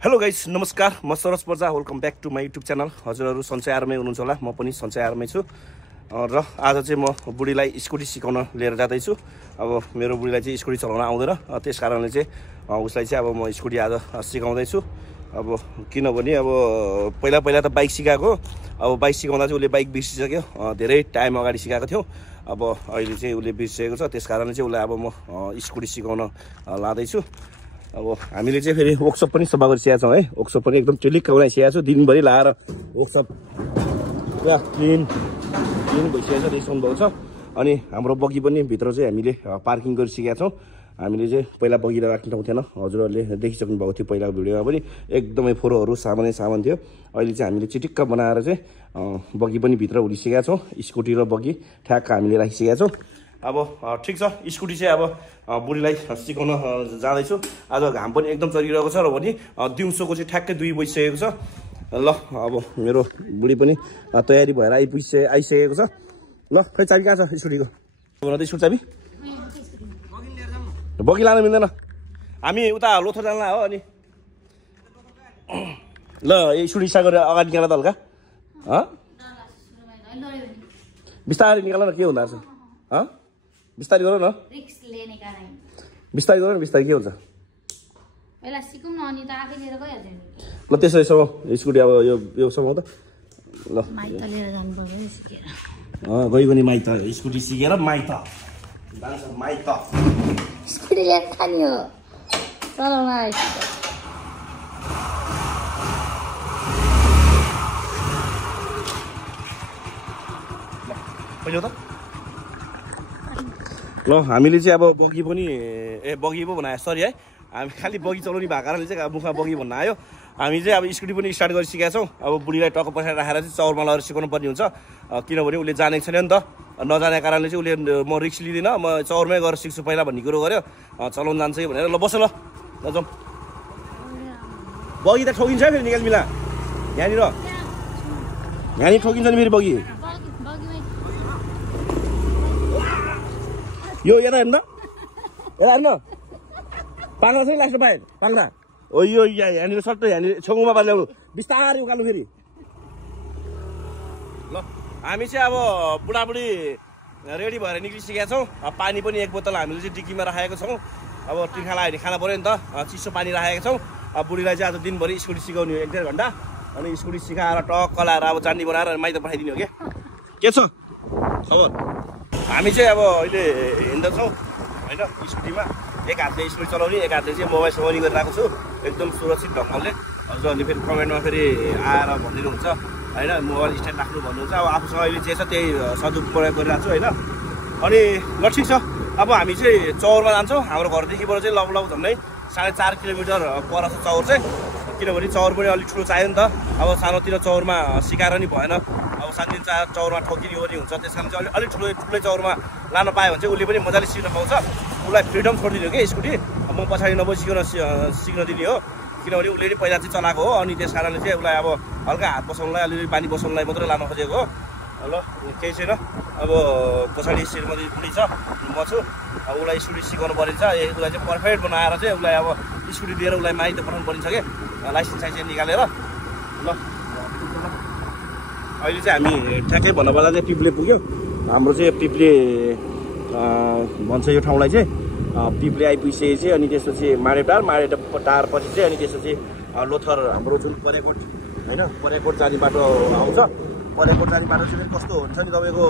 Hello guys नमस्कार म सरस पर्जा welcome back to my YouTube channel. हजुरहरू सन्चै आरामै हुनुहुन्छ होला, म पनि सन्चै आरामै छु। र आज चाहिँ म बुढीलाई स्कुटी सिकाउन लिएर जाँदैछु। अब मेरो बुढीलाई चाहिँ स्कुटी चलाउन आउँदैन, त्यस कारणले चाहिँ उसलाई चाहिँ अब म स्कुटी आज सिकाउँदैछु। अब किनभने अब पहिला त बाइक सिकाएको, अब बाइक सिकाउँदा चाहिँ उसले बाइक बिर्सिसक्यो। धेरै टाइम अगाडि सिकाएको थियो, अब अहिले चाहिँ उसले बिर्सिसकेको छ। त्यस कारणले चाहिँ उसलाई अब म स्कुटी सिकाउन लाँदैछु। अब हामीले चाहिँ फेरि वर्कसप पनि सफा गरिसकेका छौँ है। वर्कसप पनि एकदम टिलिक्क बनाइसकेको छु। दिनभरि लाएर वर्कसप पुरा क्लिन भइसकेको छ, देख्नु भएको छ। अनि हाम्रो बगी पनि भित्र चाहिँ हामीले पार्किङ गरिसकेका छौँ। हामीले चाहिँ पहिला बगी राख्ने ठाउँ थिएन, हजुरहरूले देखिसक्नु भएको थियो पहिलाको भिडियोमा पनि। एकदमै फोहोरहरू सामान थियो। अहिले चाहिँ हामीले चिटिक्क बनाएर चाहिँ बगी पनि भित्र हुरिसकेका छौँ। स्कुटी र बगी ठ्याक्क हामीले राखिसकेका छौँ। अब ठिक छ, स्कुटी चाहिँ अब बुढीलाई सिकाउन जाँदैछु। आज घाम पनि एकदम चलिरहेको छ र पनि दिउँसोको चाहिँ ठ्याक्कै 2 बजिसकेको छ। ल अब मेरो बुढी पनि तयारी भएर आइसकेको छ। ल खै चाबी कहाँ छ स्कुटीको? स्कुटी चाबी बगी लानु मिल्दैन, हामी उता लोथर जान्ला हो। अनि ल स्कुटी स्टार्ट गरेर अगाडि निकाल त हल्का, बिस्तारै निकाल न, के हुँदो रहेछ? बिस्तारै गर न, बिस्तारै गर न, बिस्तारै के हुन्छ? ल त्यसो स्कुटी अब यो समाउ त। ल गयो भने माइत स्कुटी सिकेर माइत स्कुटी लिएर खाने हो चलाउन पहिलो त। ल हामीले चाहिँ अब बगी पनि बगी पो बनायो, सरी है, हामी खालि बगी चलाउने भएको कारणले चाहिँ मुखमा बगी भन्न आयो। हामी चाहिँ अब स्कुटी पनि स्टार्ट गरिसकेका छौँ। अब बुढीलाई टक्क पछाडि राखेर चाहिँ चौरमा लगेर सिकाउनु पर्ने हुन्छ, किनभने उसले जानेको छैन नि त। नजानेको कारणले चाहिँ उसले म रिक्स लिँदिनँ, म चौरमै गएर सिक्छु पहिला भन्ने कुरो गर्यो। चलाउनु जान्छ कि भनेर। ल बस ल जाउँ। बगी त ठोकिन्छ है फेरि, निकाल मिला यहाँनिर ठोकिन्छ नि फेरि बगी। यो यता हेर्नु त, यता हेर्नु, पाङ्रा छ नि लास्ट बाहिर पाङ्रा। ओ यो यहाँनिर सट्ट यहाँनिर छेउमा बाल्नु, बिस्तारै उकाल्नु फेरि। ल हामी चाहिँ अब बुढाबुढी रेडी भएर निक्लिसकेका छौँ। पानी पनि 1 बोतल हामीले चाहिँ डिक्कीमा राखेको छौँ। अब तिर्खालाई अहिले खाना पऱ्यो नि त, चिसो पानी राखेको छौँ। अब बुढीलाई चाहिँ आज दिनभरि स्कुटी सिकाउने 1-1.5 घन्टा। अनि स्कुटी सिकाएर टक्क लाएर अब जान्नी बनाएर माइत पठाइदिने हो। के छ खबर? हामी चाहिँ अब अहिले हिँड्दैछौँ होइन स्कुटीमा। एक हातले स्कुटी चलाउने, एक हातले चाहिँ मोबाइल समाउने गरिरहेको छु, एकदम सुरक्षित ढङ्गले। हजुरहरूले फेरि कमेन्टमा फेरि आएर भनिदिनुहुन्छ होइन, मोबाइल स्ट्यान्ड राख्नु भन्नुहुन्छ। अब आफूसँग अहिले जे छ त्यही सदुपयोग गरिरहेको छु होइन। अनि ल ठिक छ, अब हामी चाहिँ चौरमा जान्छौँ। हाम्रो घरदेखिबाट चाहिँ लगभग झन्डै 4.5 किलोमिटर पर छ चौर चाहिँ, किनभने चौर पनि अलिक ठुलो चाहियो नि त। अब सानोतिर चौरमा सिकाएर नि भएन, अब सानोतिर चौरमा ठोकिने ओर्ने हुन्छ। त्यस कारण चाहिँ अलिक ठुलै चौरमा लान पायो भने चाहिँ उसले पनि मजाले सिक्न पाउँछ। उसलाई फ्रिडम छोडिदिने हो कि स्कुटी, म पछाडि नबसिकन सिक्न दिने हो, किनभने उसले नि पहिला चाहिँ चलाएको हो। अनि त्यस कारणले चाहिँ उसलाई अब हल्का हात बसाउनलाई, अलिअलि पानी बसाउनलाई मात्रै लान खोजेको हो। ल केही छैन, अब पछाडि श्रीमती बुढी छ, म छु। अब उसलाई स्कुटी सिकाउनु परिन्छ। उसलाई चाहिँ पर्फेक्ट बनाएर चाहिँ उसलाई अब स्कुटी दिएर उसलाई माइत पठाउनु परिन्छ कि, लाइसेन्स निकालेर। ल अहिले चाहिँ हामी ठ्याक्कै भन्नु पर्दा चाहिँ पिप्ले पुग्यो। हाम्रो चाहिँ पिप्ले भन्छ यो ठाउँलाई चाहिँ, पिप्ले आइपुगिसकेपछि चाहिँ अनि त्यसपछि माडेटार पछि चाहिँ अनि त्यसपछि लोथर हाम्रो जुन परेकोट होइन, परेकोट जाने बाटो आउँछ। परेकोट जाने बाटो चाहिँ फेरि कस्तो हुन्छ नि तपाईँको,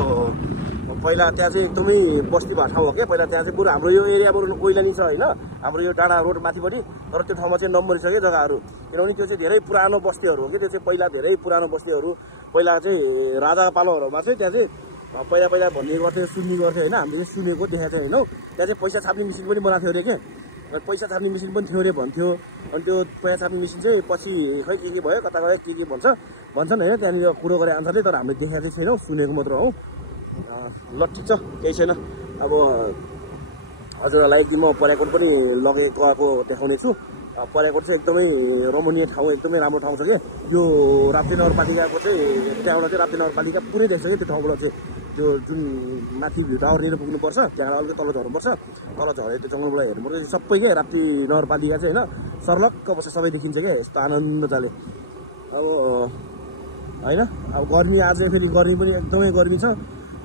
पहिला त्यहाँ चाहिँ एकदमै बस्ती भएको ठाउँ हो क्या। पहिला त्यहाँ चाहिँ बरु हाम्रो यो एरियाबाट कोइलानी छ होइन, हाम्रो यो डाँडा रोड माथिपट्टि। तर त्यो ठाउँमा चाहिँ नम्बरिसक्यो जग्गाहरू, किनभने त्यो चाहिँ धेरै पुरानो बस्तीहरू हो कि। त्यो चाहिँ पहिला धेरै पुरानो बस्तीहरू, पहिला चाहिँ राजाको पालोहरूमा चाहिँ त्यहाँ चाहिँ पहिला भन्ने गर्थ्यो, सुन्ने गर्थ्यो होइन। हामीले चाहिँ सुनेको देखाएको थियो होइन। त्यहाँ चाहिँ पैसा छाप्ने मेसिन पनि बनाएको थियो अरे के, पैसा छाप्ने मेसिन पनि थियो अरे भन्थ्यो। अनि त्यो पैसा छाप्ने मेसिन चाहिँ पछि खै के भयो, कता गयो के भन्छन् होइन, त्यहाँनिर कुरो गरे आन्सरले। तर हामीले देखाएको चाहिँ छैनौँ, सुनेको मात्र हौ। ल ठिक छ, केही छैन। अब हजुरहरूलाई एक दिन म परेकोट पनि लगेको देखाउने छु। परेकोट चाहिँ एकदमै रमणीय ठाउँ, एकदमै राम्रो ठाउँ छ कि। यो राप्ती नगरपालिकाको चाहिँ त्यहाँबाट चाहिँ राप्ती नगरपालिका पुरै देख्छ कि त्यो ठाउँबाट चाहिँ। त्यो जुन माथि भ्यू टावरनिर पुग्नुपर्छ, त्यहाँबाट अलिकति तल झर्नुपर्छ, तल झरेर त्यो जङ्गलबाट हेर्नुपर्छ। सबै के राप्ती नगरपालिका चाहिँ होइन सर्लक्क बस्छ सबै देखिन्छ क्या यस्तो आनन्दताले अब होइन अब गर्मी आज फेरि गर्मी पनि एकदमै गर्मी छ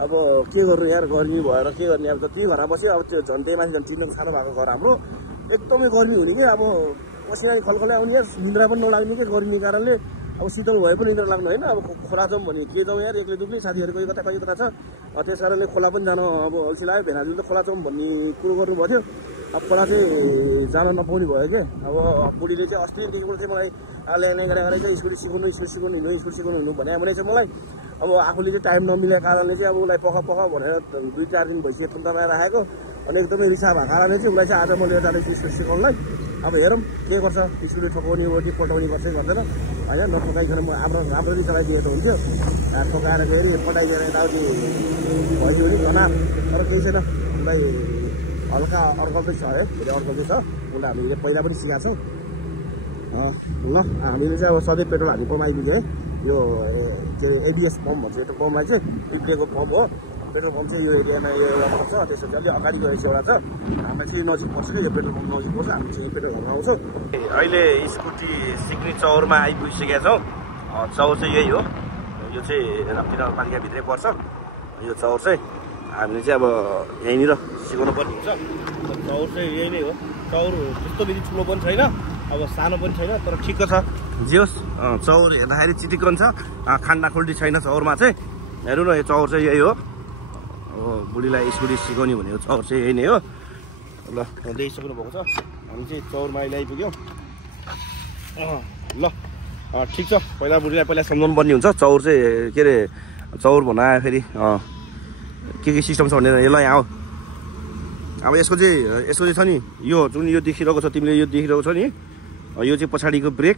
अब के गर्नु यार गर्मी भएर के गर्ने अब जति घरमा बस्यो अब त्यो झन् त्यही माथि झन् चिन्नु सानो भएको घर हाम्रो एकदमै गर्मी हुने क्या अब पसिना खलखलै आउने यार निद्रा पनि नलाग्ने क्या गर्मी कारणले अब शीतल भए पनि निद्रा लाग्नु होइन अब खोला जाउँ भने के जाउँ यार एक्लै दुक्लै साथीहरू कोही कता छ त्यस कारणले खोला पनि जान अब अल्छी लाग्यो भेनाजुल त खोला जाउँ भन्ने कुरो गर्नुभएको थियो अब खोला चाहिँ जान नपाउने भयो क्या अब बुढीले चाहिँ अस्तिदेखिको चाहिँ मलाई ल्याउने गरेर चाहिँ स्कुटी सिकाउनु हुनु भने छ मलाई अब आफूले चाहिँ टाइम नमिलेको कारणले चाहिँ अब उसलाई पख भनेर 2-4 दिन भइसक्यो तन्दामा राखेको अनि एकदमै रिसा भएको कारणले चाहिँ उसलाई चाहिँ आज म लिएर जाँदैछु स्कुटी सिकाउनुलाई अब हेरौँ के गर्छ स्कुटी ठोकाउने ओटी पल्टाउने गर्छ गर्दैन होइन नठोकाइकन म राम्ररी चलाइदिए त हुन्थ्यो ठोकाएर फेरि पठाइदिएर यताउति भइदियो नि घना तर केही छैन उसलाई हल्का अर्कल्दै छ है फेरि अर्कल्दै छ उसलाई हामीले पहिला पनि सिकाएको छौँ ल हामीले चाहिँ अब सधैँ पेट्रोल हाल्ने पम्प आइपुग्यो है यो के अरे एबिएस पम्प भन्छ यो पम्पलाई चाहिँ इप्रेको पम्प हो पेट्रोल पम्प चाहिँ यो एरियामा यो एउटा पर्छ त्यसपछि अलि अगाडि गएपछि एउटा छ हामीलाई चाहिँ नजिक पर्छ कि यो पेट्रोल पम्प नजिक पर्छ हामी चाहिँ पेट्रोल घरमा आउँछौँ अहिले स्कुटी सिक्ने चौरमा आइपुगिसकेका छौँ चौर चाहिँ यही हो यो चाहिँ रक्ती नगरपालिकाभित्रै पर्छ यो चौर चाहिँ हामीले चाहिँ अब यहीँनिर सिकाउनु पर्ने हुन्छ चौर चाहिँ यही नै हो चौर त्यस्तो बेसी ठुलो पनि छैन अब सानो पनि छैन तर ठिक्क छ जे होस् चौर हेर्दाखेरि चिटिक्क छ खान्डाखुल्डी छैन चौरमा चाहिँ हेर्नु न यो चौर चाहिँ यही हो अब बुढीलाई स्कुटी सिकाउने भनेको चौर चाहिँ यही नै हो ल देखिसक्नु भएको छ हामी चाहिँ चौरमा अहिले आइपुग्यौँ ल ठिक छ पहिला बुढीलाई पहिला सम्झाउनु पर्ने हुन्छ चौर चाहिँ के अरे चौर भन्दा फेरि के सिस्टम छ भनेर ल यहाँ अब यसको चाहिँ छ नि यो जुन यो देखिरहेको छ तिमीले यो देखिरहेको छ नि यो चाहिँ पछाडिको ब्रेक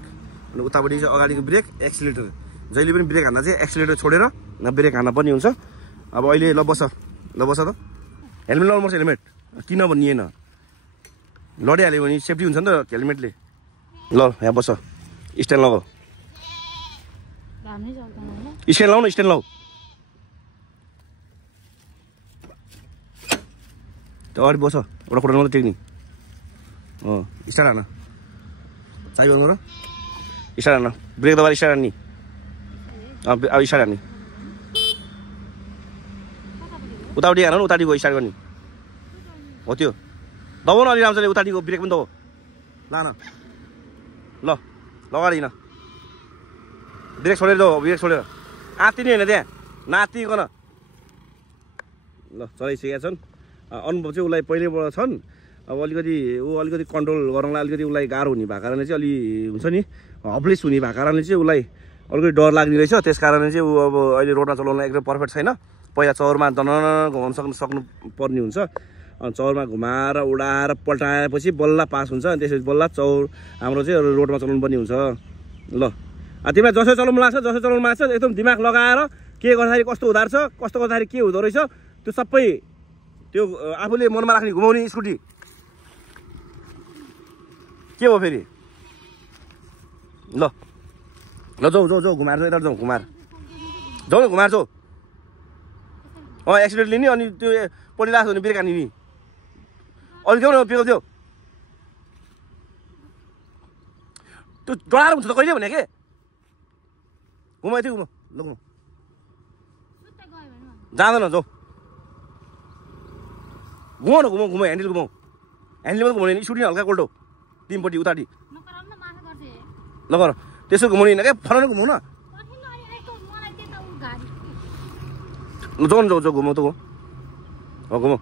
अनि उतापट्टि चाहिँ अगाडिको ब्रेक एक्सिलेटर जहिले पनि ब्रेक हान्दा चाहिँ एक्सिलेटर छोडेर ब्रेक हान्न पर्ने हुन्छ अब अहिले ल बस त हेलमेट लाउनुपर्छ हेलमेट किन भनिएन लडिहाल्यो भने सेफ्टी हुन्छ नि त हेलमेटले ल यहाँ बस स्ट्यान्ड लगाऊ स्ट्यान्ड लाउ न स्ट्यान्ड लाऊ अगाडि बस एउटा फोटो मात्रै टेक्ने स्टार्ट हान चाबी बन्द गर स्टार्ट हान ब्रेक दबाएर स्टार्ट हान्ने अब स्टार्ट हान्ने उतापट्टि हान उतापट्टि गयो स्टार्ट गर्ने हो त्यो दबाउ न अलि राम्रोले उतापट्टिको ब्रेक पनि दबाउ लान ल लगाएर हिँड ब्रेक छोडेर जाऊ ब्रेक छोडेर आत्तिने होइन त्यहाँ नातिकन ल चलाइसकेका छन् अनुभव चाहिँ उसलाई पहिल्यैबाट छन् अब अलिकति कन्ट्रोल गर्नलाई अलिकति उसलाई गाह्रो हुने भएको कारणले चाहिँ अलि हुन्छ नि हपलेस हुने भएको कारणले चाहिँ उसलाई अलिकति डर लाग्ने रहेछ त्यस कारणले चाहिँ ऊ अब अहिले रोडमा चलाउन एकदम पर्फेक्ट छैन पहिला चौरमा दन घुमाउन सक्नु पर्ने हुन्छ अनि चौरमा घुमाएर उडाएर पल्टाएपछि बल्ल पास हुन्छ अनि त्यसपछि बल्ल चौर हाम्रो चाहिँ रोडमा चलाउनु पर्ने हुन्छ ल तिमीलाई जसरी चलाउनु लाग्छ एकदम दिमाग लगाएर के गर्दाखेरि कस्तो हुँदो रहेछ कस्तो गर्दाखेरि के हुँदो रहेछ त्यो सबै त्यो आफूले मनमा राख्ने घुमाउने स्कुटी के हो फेरि ल जाऊ घुमाएर यता जाउँ घुमाएर जाउँ न घुमाएर जाऊ एक्सिडेन्ट लिने अनि त्यो पलिरहेको भने ब्रेक हान्ने नि अलिक देऊ न पिकअप देऊ त्यो डराएर हुन्छ त कहिले भने के घुमाइ थियो घुमाउ ल घुमाउ जाँदैन जाऊ घुमाउ न घुमाउ ह्यान्डल घुमाउ ह्यान्डल पनि घुमाउने स्कुटी हल्का कोल्टो तिनपट्टि उतापट्टि ल गर त्यसो घुमाउने होइन क्या फलाउनु घुमाउ न जाउँ जाऊ घुमाउ त घुमाउ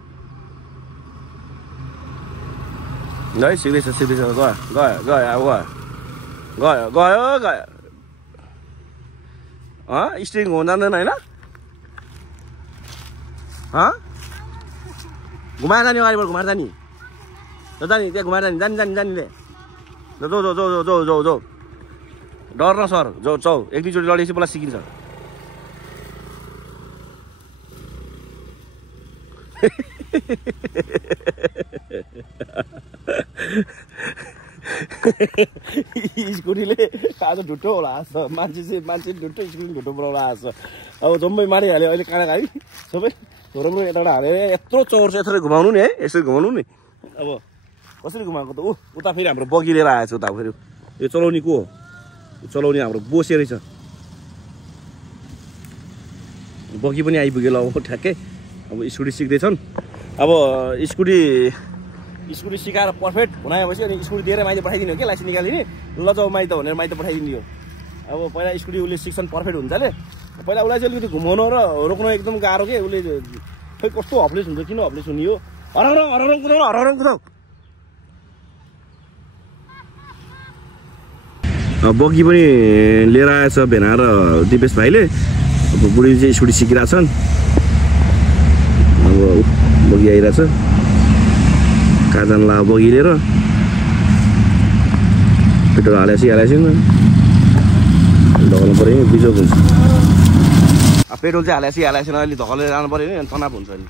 है सिक्दैछ गयो स्टिरिङ घुमाउनु जान्दैन होइन घुमाएर जाने अगाडिबाट घुमाएर जाने जाने त्यहाँ घुमाएर जाने जाऊ डर न सर जाऊ एक दुईचोटि लडेपछि पहिला सिकिन्छ स्कुटीले आज ढुट्टो होला जस्तो मान्छे ढुट्टो स्कुटी ढुट्टो बनाउला जस्तो अब जम्मै मारिहाल्यो अहिले काँडा खाइ सबै राम्रो यताबाट हालेर यत्रो चौर चाहिँ यसरी घुमाउनु नि है यसरी घुमाउनु नि अब कसरी घुमाएको त उता फेरि हाम्रो बगी लिएर आएछ उता फेरि यो चलाउने को हो यो चलाउने हाम्रो बोसे रहेछ बगी पनि आइपुग्यो ल ठ्याक्कै अब स्कुटी सिक्दैछन् अब स्कुटी सिकाएर पर्फेक्ट हुनाएपछि अनि स्कुटी दिएर माइत पठाइदिने हो कि लाइसेन्स निकालिने ल जाऊ माइत भनेर माइत पठाइदिने हो अब पहिला स्कुटी उसले सिक्छन् पर्फेक्ट हुन्छले पहिला उसलाई चाहिँ अलिकति घुमाउनु र रोक्नु एकदम गाह्रो के उसले खै कस्तो हप्लेस हुन्छ किन हप्लेस हुने हो हराउँ कुदाउ बगी पनि लिएर आएछ भेना र दिपेश भाइले अब बुढी चाहिँ स्कुटी सिकिरहेछन् अब बगी आइरहेछ कहाँ जानु ला बगी लिएर पेट्रोल हालेपछि ढकाल्नु पऱ्यो नि बिजोग हुन्छ पेट्रोल चाहिँ हालेपछि अहिले धकालेर जानु पऱ्यो नि अनि तनाव हुन्छ नि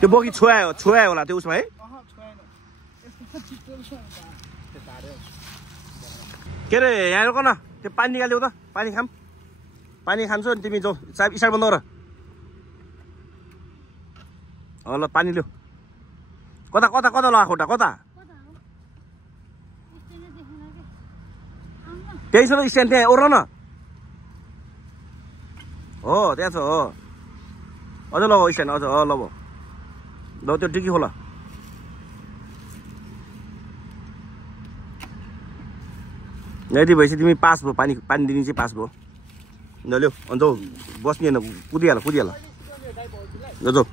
त्यो बगी छोया होला त्यो उसमा है के अरे यहाँ रोक न त्यो पानी निकाल्यौ त पानी खान्छौ नि तिमी जाऊ स्टार्ट बन्द गर ल पानी ल्याऊ कता ल खोटा कता त्यही छ स्ट्यान्ड त्यहाँ ओर्न न हो त्यहाँ छ हो अझ ल स्ट्यान्ड अझ ल त्यो डिकी खोला यदि भएपछि तिमी पास भयो पानी दिने चाहिँ पास भयो ल ल्याऊ अन्त बस्ने होइन कुदिहाल जाऊ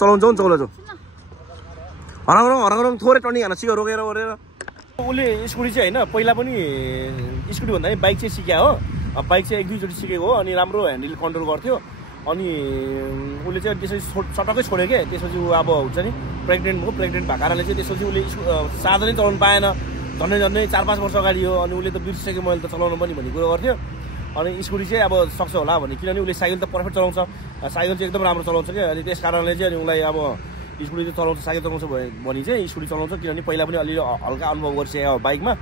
चलाउनु हराउँ थोरै टर्निङ हाल्न सिक्यो रोकेर ओरेर उसले स्कुटी चाहिँ होइन पहिला पनि स्कुटी भन्दा पनि बाइक चाहिँ सिक्या हो बाइक चाहिँ 1-2 चोटि सिकेको हो अनि राम्रो ह्यान्डल कन्ट्रोल गर्थ्यो अनि उसले चाहिँ त्यसरी चटक्कै छोड्यो क्या त्यसपछि ऊ अब हुन्छ नि प्रेग्नेन्ट भएको कारणले चाहिँ त्यसपछि उसले साधनै चलाउनु पाएन झन्डै 4-5 वर्ष अगाडि हो अनि उसले त बिर्सिसक्यो मैले त चलाउनु पनि भन्ने कुरो गर्थ्यो अनि स्कुटी चाहिँ अब सक्छ होला भने किनभने उसले साइकल त पर्फेक्ट चलाउँछ साइकल चाहिँ एकदम राम्रो चलाउँछ क्या अनि त्यस कारणले चाहिँ अनि उसलाई अब स्कुटी चाहिँ चलाउँछ साइकल चलाउँछ भने चाहिँ स्कुटी चलाउँछ किनभने पहिला पनि अलि हल्का अनुभव गरिसक्यो बाइकमा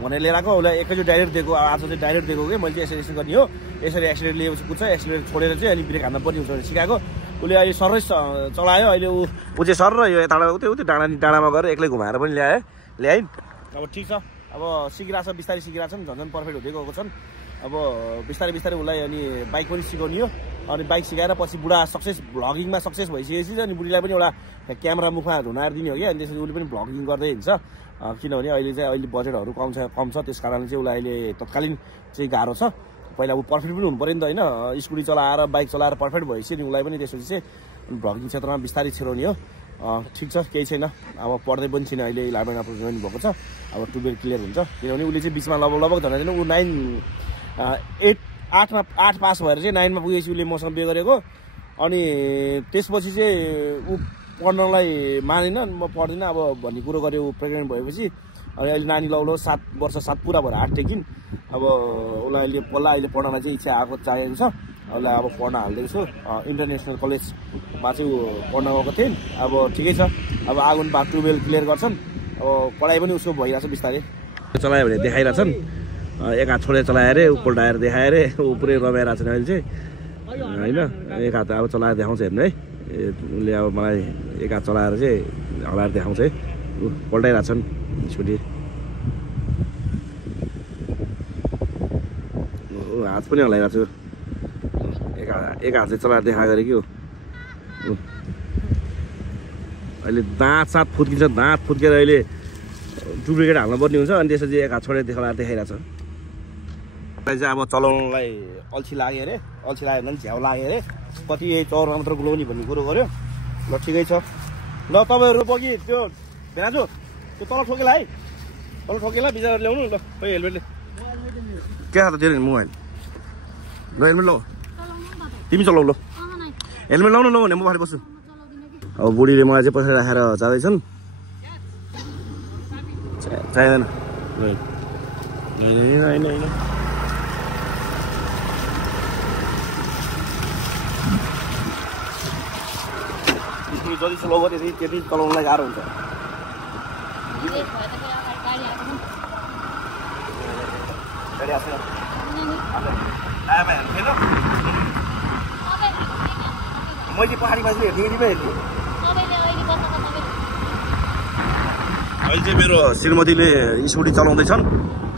भनेर लिएर आएको उसलाई एकैचोटि डाइरेक्ट दिएको आज चाहिँ डाइरेक्ट दिएको कि मैले चाहिँ एक्सिलेरेसन गर्ने हो यसरी एक्सिलेटर लिएपछि कुद्छ एक्सिलेटर छोडेर चाहिँ अनि ब्रेक हान्न पर्ने हुन्छ भनेर सिकाएको उसले अहिले सरै चलायो अहिले ऊ चाहिँ सर र यो यताबाट त्यो डाँडामा गएर एक्लै घुमाएर पनि ल्याइन् अब ठिक छ अब सिकिरहेछ बिस्तारै सिकिरहेछन् झन् पर्फेक्ट हुँदै गएको छन् अब बिस्तारै उसलाई अनि बाइक पनि सिकाउने हो अनि बाइक सिकाएर पछि बुढा भ्लगिङमा सक्सेस भइसकेपछि अनि बुढीलाई पनि एउटा क्यामेरा मुखमा झुनाएर दिने हो कि अनि त्यसपछि उसले पनि भ्लगिङ गर्दै हिँड्छ किनभने अहिले बजेटहरू कम छ त्यस कारणले चाहिँ उसलाई अहिले तत्कालीन चाहिँ गाह्रो छ पहिला ऊ पर्फेक्ट पनि हुनु पऱ्यो नि त होइन स्कुटी चलाएर बाइक चलाएर पर्फेक्ट भएपछि नि उसलाई पनि त्यसपछि चाहिँ भ्लगिङ क्षेत्रमा बिस्तारै छिराउने हो ठिक छ केही छैन अब पढ्दै पनि छैन अहिले 11 अप्रिल जोइन भएको छ अब 12 क्लियर हुन्छ किनभने उसले चाहिँ बिचमा लगभग झन् ऊ 8 पास भएर चाहिँ 9मा पुगेपछि उसले मसँग बिहे गरेको अनि त्यसपछि चाहिँ ऊ पढ्नलाई मानेन म पढ्दिनँ अब भन्ने कुरो गर्यो प्रेग्नेन्ट भएपछि अनि अहिले नानी लौलो 7 वर्ष 7 पुरा भएर 8 टेकिन् अब उसलाई अहिले पढ्नलाई चाहिँ इच्छा चाहिएको छ उसलाई अब पढ्न हालिदिएको छु इन्टरनेसनल कलेजमा चाहिँ पढ्न गएको थिएँ अब ठिकै छ अब आगुन 12 क्लियर गर्छन् अब पढाइ पनि उसको भइरहेछ बिस्तारै चलायो भने देखाइरहेछन् एक हात छोडेर चलाएर ऊ पल्टाएर देखायो अरे ऊ पुरै रमाइरहेको छ अहिले चाहिँ होइन एक हात अब चलाएर देखाउँछ हेर्नु है उसले अब मलाई एक हात चलाएर चाहिँ हलाएर देखाउँछ है ऊ पल्टाइरहेछन् स्कुटी हात पनि हलाइरहेको छु एक हात चाहिँ चलाएर देखा गरे कि हो अहिले दाँत फुत्किन्छ दाँत फुत्केर अहिले डुप्लिकेट हाल्नु पर्ने हुन्छ अनि त्यसपछि एक हात छोडेर देखाइरहेको छ चाहिँ अब चलाउनलाई अल्छी लाग्यो अरे अल्छी लाग्यो भने झ्याउ लाग्यो अरे कति चौरमा मात्र गुलाउने भन्ने कुरो गर्यो ल ठिकै छ ल तपाईँहरू बगी त्यो भेनाजु त्यो तल ठोकेला है तल ठोकेला बिचरा ल्याउनु ल खोइ हेलमेटले के छ त तेरो मोबाइल ल हेलमेट ल तिमी चलाउ ल हेलमेट लाउनु ल भने म पछाडि बस्छु अब बुढीले मलाई चाहिँ पछाडि राखेर जाँदैछन् चाहिँदैन होइन जति स्लो गऱ्यो त्यति चलाउनलाई गाह्रो हुन्छ गाडी दायाँमा हेर्नु छैन मैले पहाडी मान्छेले हेर्ने कि हेर्ने अहिले चाहिँ मेरो श्रीमतीले स्कुटी चलाउँदैछन्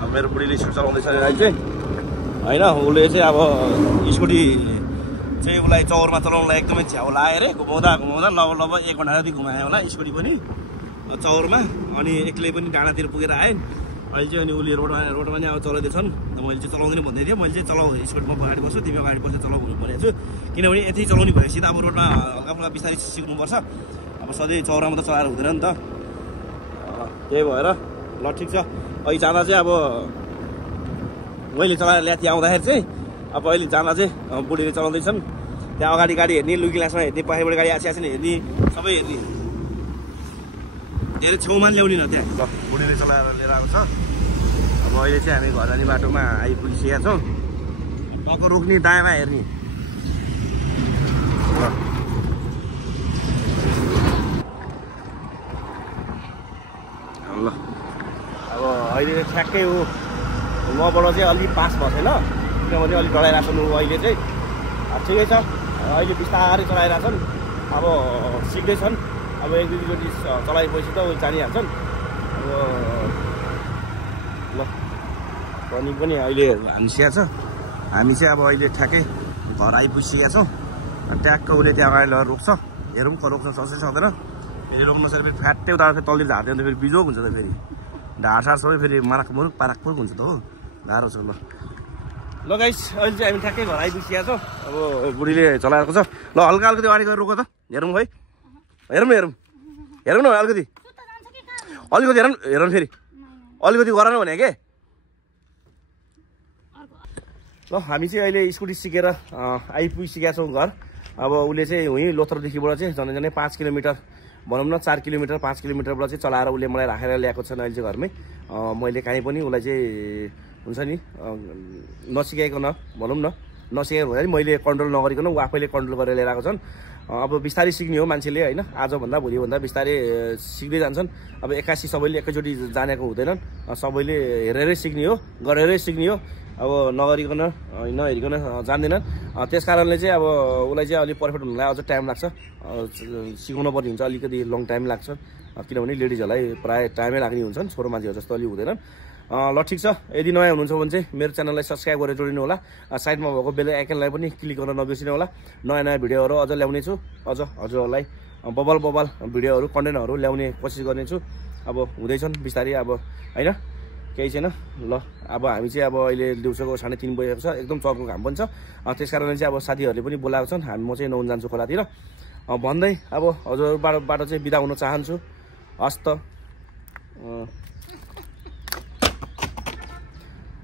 अब मेरो बुढीले स्कुटी चलाउँदैछ अहिले चाहिँ होइन उसले चाहिँ अब स्कुटी चाहिँ उसलाई चौरमा चलाउनलाई एकदमै झ्याउ लाग्यो अरे घुमाउँदा लगभग 1 घन्टा जति घुमायो होला स्कुटी पनि चौरमा अनि एक्लै पनि डाँडातिर पुगेर आएँ अहिले चाहिँ अनि उसले रोडमा नै अब चलाउँदैछन् मैले चाहिँ चलाउँदैन भन्दै थिएँ मैले चाहिँ चलाउ स्कुटीमा अगाडि बस्छु तिमी अगाडि बसेर चलाउ भनेको छु किनभने यति चलाउने भएपछि त अब रोडमा हल्का फुल्का बिस्तारै सिक्नुपर्छ अब सधैँ चौरामा त चलाएर हुँदैन नि त त्यही भएर ल ठिक छ अहिले जाँदा चाहिँ अब मैले चलाएर ल्याथी आउँदाखेरि चाहिँ अब अहिले जाँदा चाहिँ बुढीले चलाउँदैछन् त्यहाँ अगाडि गाडी हेर्ने लुकी ग्लासमा हेर्ने पछाडिबाट गाडी आसिआसिने हेर्ने सबै हेर्ने धेरै छेउमा ल्याउने न त्यहाँ ल बुढीले चलाएर लिएर आएको छ अब अहिले चाहिँ हामी घर जाने बाटोमा आइपुगिसकेका छौँ टक्क रोक्ने दायाँमा हेर्ने ल अब अहिले ठ्याक्कै ऊ मबाट चाहिँ अलिक पास भएको छैन किनभने अलिक डराइरहेको छन् अहिले चाहिँ ठिकै छ अहिले बिस्तारै चलाइरहेछन् अब सिक्दैछन् अब 1-2 चलाएपछि त जानिहाल्छन् अब ल रनिङ पनि अहिले हानिसकेको छ हामी चाहिँ अब अहिले ठ्याक्कै घर आइपुगिसकेका छौँ ट्याक्क उसले त्यहाँ अगाडि लगेर रोक्छ हेरौँ रोक्छ सक्छ सक्दैन फेरि रोक्न सक्छ फेरि फ्याट्टै उता फेरि तलतिर झार्दैन त फेरि बिजोग हुन्छ त फेरि ढाडसाड सबै फेरि मुरुक पाराकपुरुक हुन्छ त हो गाह्रो छ ल गाइस अहिले चाहिँ हामी ठ्याक्कै घर आइपुगिसकेका छौँ अब बुढीले चलाएको छ ल हल्का त्यो अगाडि गएर रोक त हेरौँ है हेरौँ न अलिकति हेरौँ फेरि अलिकति गर न भने के ल हामी चाहिँ अहिले स्कुटी सिकेर आइपुगिसकेका छौँ घर अब उसले चाहिँ उहीँ लोथरदेखिबाट चाहिँ झन्डै 5 किलोमिटर भनौँ न 4 किलोमिटर 5 किलोमिटरबाट चाहिँ चलाएर उसले मलाई राखेर ल्याएको छन् अहिले चाहिँ घरमै मैले काहीँ पनि उसलाई चाहिँ हुन्छ नि नसिकाइकन भनौँ न नसिकाएको हुँदा नि मैले कन्ट्रोल नगरिकन ऊ आफैले कन्ट्रोल गरेर लिएर आएको छन् अब बिस्तारै सिक्ने हो मान्छेले होइन आजभन्दा भोलिभन्दा बिस्तारै सिक्दै जान्छन् अब एक्कासी सबैले एकैचोटि जानेको हुँदैनन् सबैले हेरेरै सिक्ने हो गरेरै सिक्ने हो अब नगरिकन नहेरिकन जान्दैनन् त्यस कारणले चाहिँ अब उसलाई चाहिँ अलिक पर्फेक्ट हुनलाई अझ टाइम लाग्छ सिकाउनु पर्ने हुन्छ अलिकति लङ टाइम लाग्छ किनभने लेडिजहरूलाई प्रायः टाइमै लाग्ने हुन्छन् छोरो मान्छेहरू जस्तो अलि हुँदैनन् ल ठिक छ यदि नयाँ हुनुहुन्छ भने चाहिँ मेरो च्यानललाई सब्सक्राइब गरेर जोडिनु होला साइडमा भएको बेल आइकनलाई पनि क्लिक गर्न नबिर्सिनु होला नयाँ भिडियोहरू अझ ल्याउने छु अझ हजुरहरूलाई बबल भिडियोहरू कन्टेन्टहरू ल्याउने कोसिस गर्नेछु अब हुँदैछन् बिस्तारै अब होइन केही छैन ल अब हामी चाहिँ अब अहिले दिउँसोको 3:30 बजेको छ एकदम चर्को घाम पनि छ त्यस कारणले चाहिँ अब साथीहरूले पनि बोलाएको छन् म चाहिँ नुहाउन जान्छु खोलातिर भन्दै अब हजुरबाट चाहिँ बिदा हुन चाहन्छु हस्त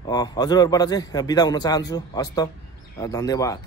हजुरहरूबाट चाहिँ बिदा हुन चाहन्छु हस्त धन्यवाद।